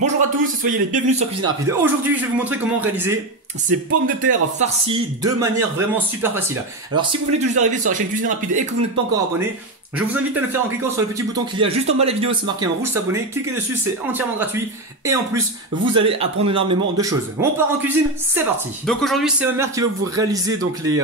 Bonjour à tous et soyez les bienvenus sur Cuisine Rapide. Aujourd'hui je vais vous montrer comment réaliser ces pommes de terre farcies de manière vraiment super facile. Alors si vous venez tout juste d'arriver sur la chaîne Cuisine Rapide et que vous n'êtes pas encore abonné, je vous invite à le faire en cliquant sur le petit bouton qu'il y a juste en bas de la vidéo, c'est marqué en rouge s'abonner, cliquez dessus, c'est entièrement gratuit et en plus vous allez apprendre énormément de choses. On part en cuisine, c'est parti. Donc aujourd'hui c'est ma mère qui va vous réaliser donc les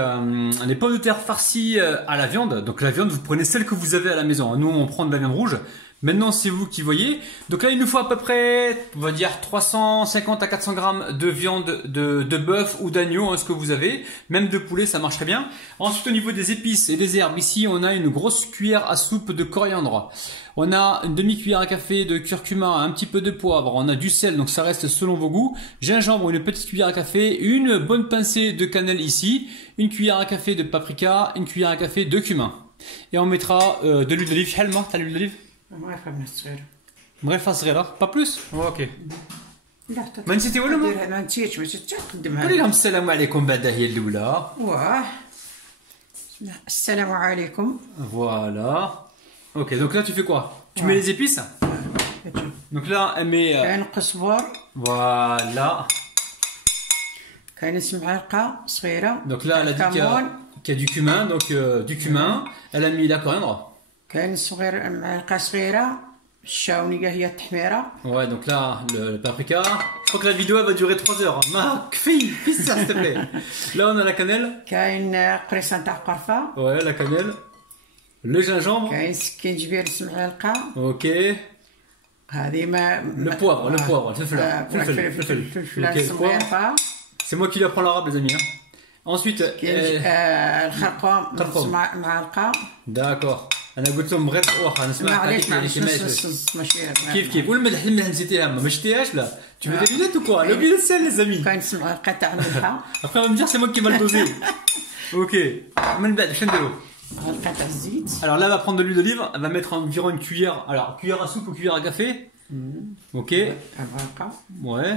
pommes de terre farcies à la viande. Donc la viande vous prenez celle que vous avez à la maison, nous on prend de la viande rouge. Maintenant, c'est vous qui voyez. Donc là, il nous faut à peu près, on va dire 350 à 400 grammes de viande de bœuf ou d'agneau, ce que vous avez. Même de poulet, ça marche très bien. Ensuite, au niveau des épices et des herbes, ici, on a une grosse cuillère à soupe de coriandre. On a une demi-cuillère à café de curcuma, un petit peu de poivre. On a du sel, donc ça reste selon vos goûts. Gingembre, une petite cuillère à café. Une bonne pincée de cannelle ici. Une cuillère à café de paprika. Une cuillère à café de cumin. Et on mettra de l'huile d'olive. Helma, t'as l'huile d'olive? مغرفة صغيرة pas plus اوكي ما نسيتي ولا ما نسيتش باش تقدمها قولي لهم السلام عليكم بعدا هي الاولى واه السلام عليكم voilà ok donc là tu fais quoi tu mets les épices donc là elle met كاين قزبر voilà كاين نص معلقة صغيرة donc là elle a dit qu'il y a du cumin donc du cumin elle a mis la coriandre كاين صغير معلقة صغيرة الشاونية هي التحميرة. Ouais, donc là, le paprika. Je crois que la vidéo elle va durer 3 heures. Ma, fais ça s'il te plaît. Là on a la cannelle. كاين قريصة تاع قرفة. Ouais, la cannelle. Le gingembre. كاين سكينجبير نص معلقة. Ok. هذه ما le poivre, le poivre. C'est moi qui lui apprends l'arabe les amis. Ensuite, الخرقوم معلقة. D'accord. انا قلت لهم غير واخا نسمع معليش كيف والملح نسيتيها ما شتيهاش لا tu veux des lunettes ou quoi le le sel les amis كاين نص معلقة تاع الملح après on va me dire c'est moi qui mal dosé ok من بعد واش نديرو معلقة تاع الزيت. Alors là elle va prendre de l'huile d'olive, elle va mettre environ une cuillère, alors cuillère à soupe ou cuillère à café. Ok. Ouais.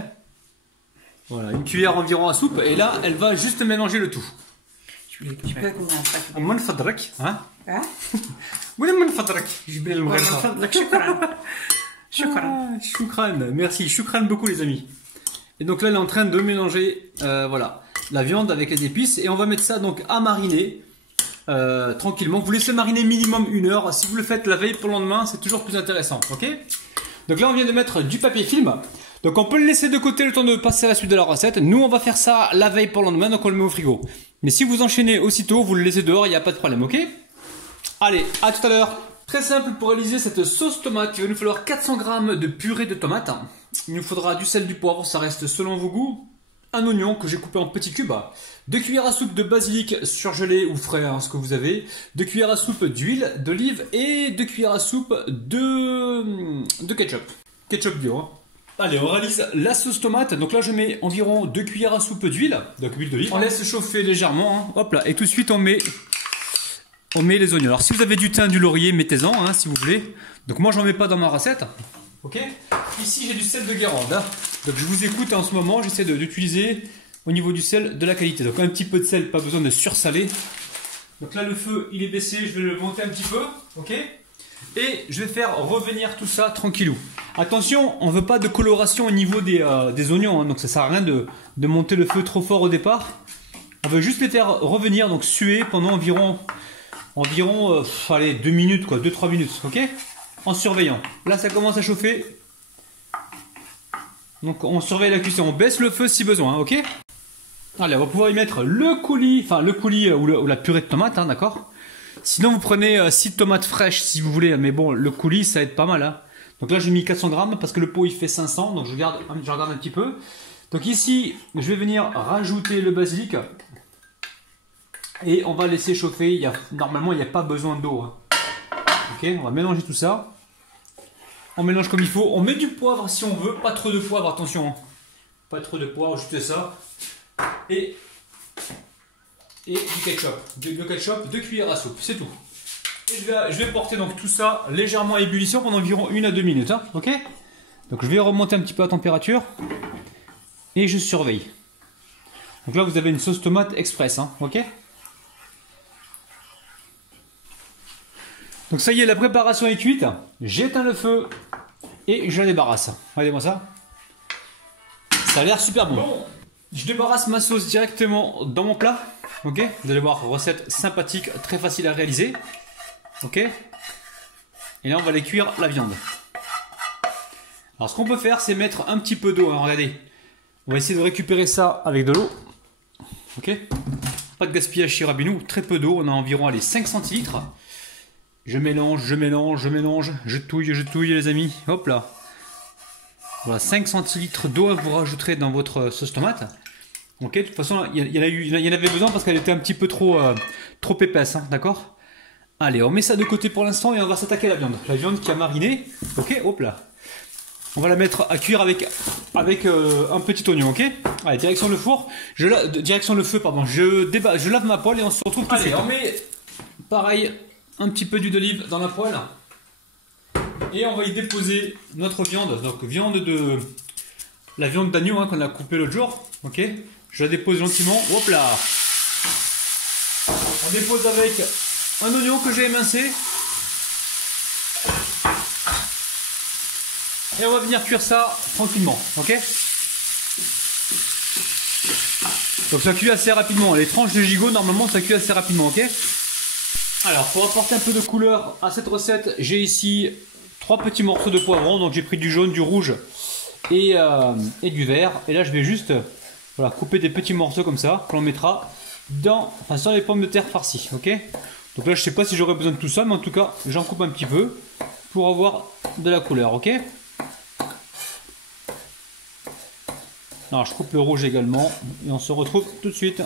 Voilà, une cuillère environ à soupe et là elle va juste mélanger le tout. من فضلك ها ولا من فضلك جيب لي المغرفه من فضلك شكرا شكرا merci shukran beaucoup les amis. Et donc là elle est en train de mélanger voilà la viande avec les épices et on va mettre ça donc à mariner tranquillement. Vous laissez mariner minimum 1 heure. Si vous le faites la veille pour le lendemain c'est toujours plus intéressant. Ok, donc là on vient de mettre du papier film. Donc on peut le laisser de côté le temps de passer à la suite de la recette. Nous on va faire ça la veille pour le lendemain, donc on le met au frigo. Mais si vous enchaînez aussitôt, vous le laissez dehors, il n'y a pas de problème, ok? Allez, à tout à l'heure. Très simple pour réaliser cette sauce tomate, il va nous falloir 400 grammes de purée de tomate. Il nous faudra du sel, du poivre, ça reste selon vos goûts. Un oignon que j'ai coupé en petits cubes. 2 cuillères à soupe de basilic surgelé ou frais, ce que vous avez. 2 cuillères à soupe d'huile d'olive et 2 cuillères à soupe de ketchup. Ketchup bio, Allez, on réalise la sauce tomate. Donc là, je mets environ 2 cuillères à soupe d'huile, donc huile d'olive. On laisse chauffer légèrement. Hop là, et tout de suite, on met les oignons. Alors, si vous avez du thym, du laurier, mettez-en, si vous voulez. Donc moi, j'en mets pas dans ma recette. Ok. Ici, j'ai du sel de Guérande. Donc je vous écoute en ce moment. J'essaie d'utiliser au niveau du sel de la qualité. Donc un petit peu de sel, pas besoin de sursaler. Donc là, le feu, il est baissé. Je vais le monter un petit peu. Ok. Et je vais faire revenir tout ça tranquillou. Attention, on ne veut pas de coloration au niveau des oignons, donc ça sert à rien de monter le feu trop fort au départ. On veut juste les faire revenir, donc suer pendant environ allez, 2 minutes, 2-3 minutes, ok? En surveillant. Là, ça commence à chauffer. Donc on surveille la cuisson, on baisse le feu si besoin, ok? Allez, on va pouvoir y mettre le coulis ou la purée de tomate, d'accord? Sinon, vous prenez 6 tomates fraîches si vous voulez, mais bon, le coulis, ça aide pas mal. Donc là, j'ai mis 400 grammes parce que le pot, il fait 500, donc je regarde un petit peu. Donc ici, je vais venir rajouter le basilic et on va laisser chauffer. Normalement, il n'y a pas besoin d'eau. Ok, on va mélanger tout ça. On mélange comme il faut. On met du poivre si on veut, pas trop de poivre, attention. Pas trop de poivre, juste ça. Et du ketchup. Le ketchup, 2 cuillères à soupe, c'est tout. Et je vais porter donc tout ça légèrement à ébullition pendant environ 1 à 2 minutes. Ok? Donc je vais remonter un petit peu la température. Et je surveille. Donc là vous avez une sauce tomate express. Ok? Donc ça y est, la préparation est cuite. J'éteins le feu et je la débarrasse. Regardez-moi ça. Ça a l'air super bon. Bon, je débarrasse ma sauce directement dans mon plat. Ok, vous allez voir, recette sympathique, très facile à réaliser. Ok. Et là, on va aller cuire la viande. Alors, ce qu'on peut faire, c'est mettre un petit peu d'eau. Regardez, on va essayer de récupérer ça avec de l'eau. Ok. Pas de gaspillage chez Rabinou, très peu d'eau. On a environ allez, 5 centilitres. Je mélange, je mélange, je mélange. Je touille les amis. Hop là. Voilà, 5 centilitres d'eau que vous rajouterez dans votre sauce tomate. Ok, de toute façon, il y en avait besoin parce qu'elle était un petit peu trop épaisse, hein, d'accord? Allez, on met ça de côté pour l'instant et on va s'attaquer à la viande. La viande qui a mariné, ok, hop là. On va la mettre à cuire avec un petit oignon, ok? Allez, direction le four, direction le feu, pardon. Je lave ma poêle et on se retrouve tout de suite. Allez, on met, pareil, un petit peu d'huile d'olive dans la poêle. Et on va y déposer notre viande, donc la viande d'agneau hein, qu'on a coupée l'autre jour, ok? Je la dépose gentiment, hop là. On dépose avec un oignon que j'ai émincé. Et on va venir cuire ça tranquillement, ok? Donc ça cuit assez rapidement, les tranches de gigot normalement ça cuit assez rapidement, ok? Alors pour apporter un peu de couleur à cette recette, j'ai ici 3 petits morceaux de poivron, donc j'ai pris du jaune, du rouge et du vert. Et là je vais juste voilà, couper des petits morceaux comme ça, que l'on mettra sur les pommes de terre farcies, ok? Donc là je sais pas si j'aurai besoin de tout ça, mais en tout cas j'en coupe un petit peu pour avoir de la couleur, ok? Alors je coupe le rouge également et on se retrouve tout de suite.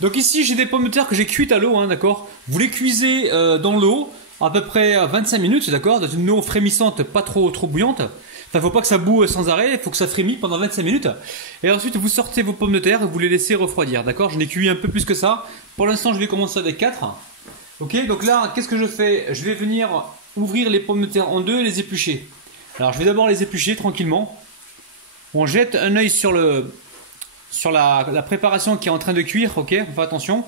Donc ici j'ai des pommes de terre que j'ai cuites à l'eau, hein, d'accord? Vous les cuisez dans l'eau à peu près 25 minutes, d'accord? Dans une eau frémissante, pas trop bouillante. Enfin, faut pas que ça boue sans arrêt, il faut que ça frémisse pendant 25 minutes. Et ensuite vous sortez vos pommes de terre et vous les laissez refroidir, d'accord? Je l'ai cuit un peu plus que ça. Pour l'instant je vais commencer avec 4. Ok, donc là qu'est-ce que je fais? Je vais venir ouvrir les pommes de terre en deux et les éplucher. Alors je vais d'abord les éplucher tranquillement. On jette un œil sur la préparation qui est en train de cuire, ok, on fait attention.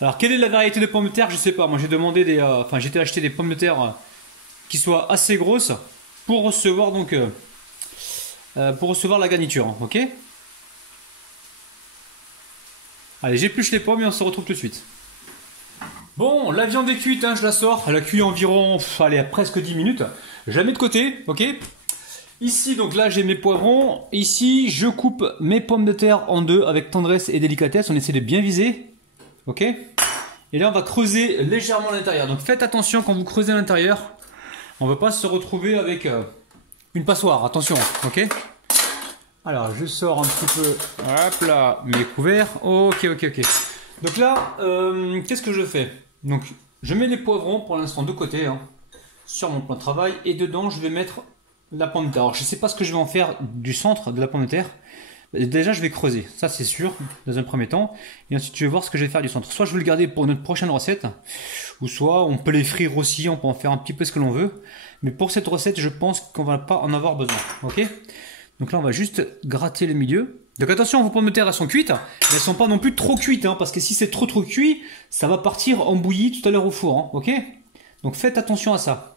Alors quelle est la variété de pommes de terre? Je sais pas, moi j'ai demandé j'ai été acheter des pommes de terre qui soient assez grosses pour recevoir la garniture, hein, ok. Allez, j'épluche les pommes et on se retrouve tout de suite. Bon, la viande est cuite, hein, je la sors, elle a cuit environ, allez, presque 10 minutes. Je la mets de côté, ok. Ici, donc là, j'ai mes poivrons. Ici, je coupe mes pommes de terre en deux avec tendresse et délicatesse. On essaie de bien viser. Ok? Et là, on va creuser légèrement à l'intérieur. Donc, faites attention quand vous creusez à l'intérieur. On ne va pas se retrouver avec une passoire. Attention. Ok? Alors, je sors un petit peu. Hop là, mes couverts. Ok. Donc là, qu'est-ce que je fais? Donc, je mets les poivrons pour l'instant de côté, hein, sur mon plan de travail. Et dedans, je vais mettre la pomme de terre. Alors je ne sais pas ce que je vais en faire du centre de la pomme de terre. Déjà je vais creuser, ça c'est sûr, dans un premier temps. Et ensuite je vais voir ce que je vais faire du centre. Soit je vais le garder pour notre prochaine recette, ou soit on peut les frire aussi, on peut en faire un petit peu ce que l'on veut. Mais pour cette recette je pense qu'on va pas en avoir besoin. Ok? Donc là on va juste gratter le milieu. Donc attention, vos pommes de terre elles sont cuites, mais elles ne sont pas non plus trop cuites, hein, parce que si c'est trop cuit, ça va partir en bouillie tout à l'heure au four. Hein, ok? Donc faites attention à ça.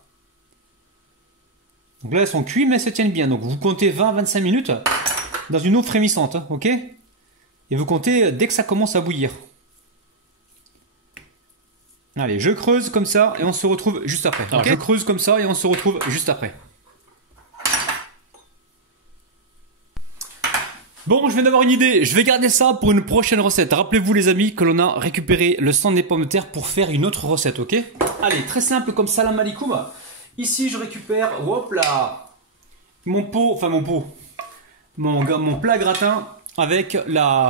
Donc là, elles sont cuites, mais elles se tiennent bien. Donc vous comptez 20-25 minutes dans une eau frémissante, ok? Et vous comptez dès que ça commence à bouillir. Allez, je creuse comme ça et on se retrouve juste après. Alors, je creuse comme ça et on se retrouve juste après. Bon, je viens d'avoir une idée. Je vais garder ça pour une prochaine recette. Rappelez-vous les amis que l'on a récupéré le sang des pommes de terre pour faire une autre recette, ok? Allez, très simple comme salam alikoum. Ici, je récupère, hop là, mon plat gratin avec la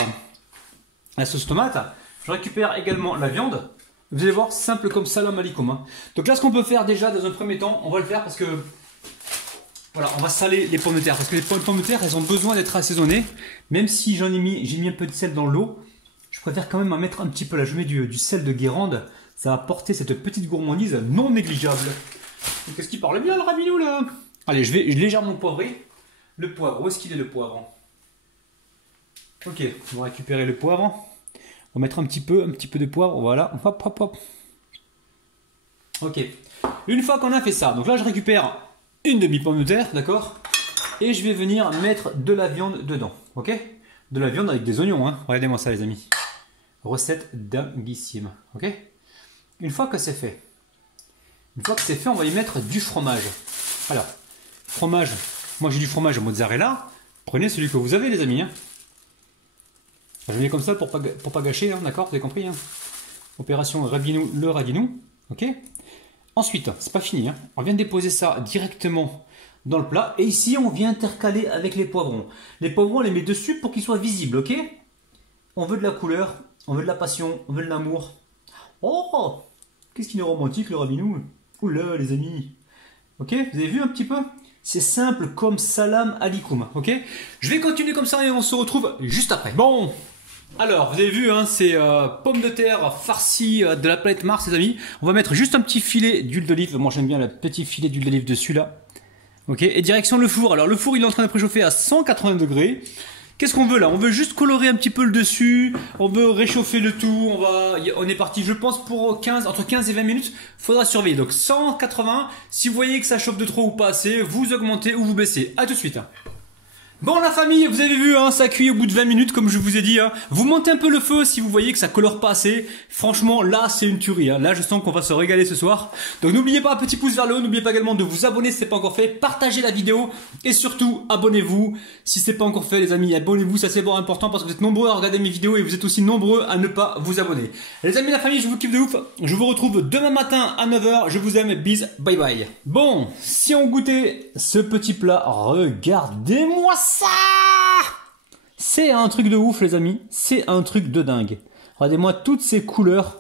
sauce tomate. Je récupère également la viande. Vous allez voir, simple comme salam alikoum. Hein. Donc là, ce qu'on peut faire déjà dans un premier temps, on va le faire parce que voilà, on va saler les pommes de terre parce que les pommes de terre, elles ont besoin d'être assaisonnées. Même si j'ai mis un peu de sel dans l'eau, je préfère quand même en mettre un petit peu là. Je mets du sel de Guérande, ça va apporter cette petite gourmandise non négligeable. Qu'est-ce qu'il parle bien le Rabinou là? Allez, je vais légèrement poivrer. Le poivre, où est-ce qu'il est le poivre? Ok, on va récupérer le poivre. On va mettre un petit peu de poivre, voilà. Hop. Ok. Une fois qu'on a fait ça, donc là je récupère une demi-pomme de terre, d'accord? Et je vais venir mettre de la viande dedans. Ok? De la viande avec des oignons. Hein. Regardez-moi ça les amis. Recette dinguissime. Ok? Une fois que c'est fait, on va y mettre du fromage. Alors, fromage, moi j'ai du fromage mozzarella. Prenez celui que vous avez les amis. Hein. Je mets comme ça pour pas gâcher, hein, d'accord? Vous avez compris hein. Opération Rabinou, le Radinou. Ok? Ensuite, c'est pas fini. Hein. On vient de déposer ça directement dans le plat. Et ici, on vient intercaler avec les poivrons. Les poivrons, on les met dessus pour qu'ils soient visibles. Ok? On veut de la couleur, on veut de la passion, on veut de l'amour. Oh! Qu'est-ce qui est romantique le Rabinou? Oula les amis. Ok? Vous avez vu un petit peu? C'est simple comme salam alikoum. Ok? Je vais continuer comme ça et on se retrouve juste après. Bon! Alors, vous avez vu, hein, c'est pommes de terre farcies de la planète Mars, les amis. On va mettre juste un petit filet d'huile d'olive. Moi, j'aime bien le petit filet d'huile d'olive dessus, là. Ok, et direction le four. Alors, le four, il est en train de préchauffer à 180 degrés. Qu'est-ce qu'on veut là? On veut juste colorer un petit peu le dessus. On veut réchauffer le tout. On est parti, je pense, pour entre 15 et 20 minutes. Faudra surveiller. Donc, 180. Si vous voyez que ça chauffe de trop ou pas assez, vous augmentez ou vous baissez. À tout de suite. Bon la famille, vous avez vu, hein, ça cuit au bout de 20 minutes comme je vous ai dit. Hein. Vous montez un peu le feu si vous voyez que ça colore pas assez. Franchement, là c'est une tuerie. Hein. Là je sens qu'on va se régaler ce soir. Donc n'oubliez pas un petit pouce vers le haut, n'oubliez pas également de vous abonner si ce n'est pas encore fait. Partagez la vidéo et surtout abonnez-vous si ce n'est pas encore fait les amis. Abonnez-vous, ça c'est vraiment important parce que vous êtes nombreux à regarder mes vidéos et vous êtes aussi nombreux à ne pas vous abonner. Les amis, la famille, je vous kiffe de ouf. Je vous retrouve demain matin à 9 h. Je vous aime, bis, bye bye. Bon, si on goûtait ce petit plat, regardez-moi ça! C'est un truc de ouf les amis, c'est un truc de dingue. Regardez-moi toutes ces couleurs,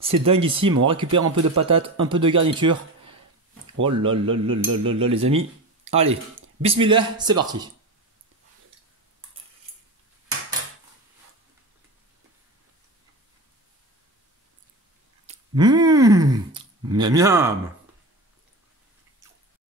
c'est dinguissime. On récupère un peu de patates, un peu de garniture. Oh là là là là là là les amis. Allez, bismillah, c'est parti. Miam miam.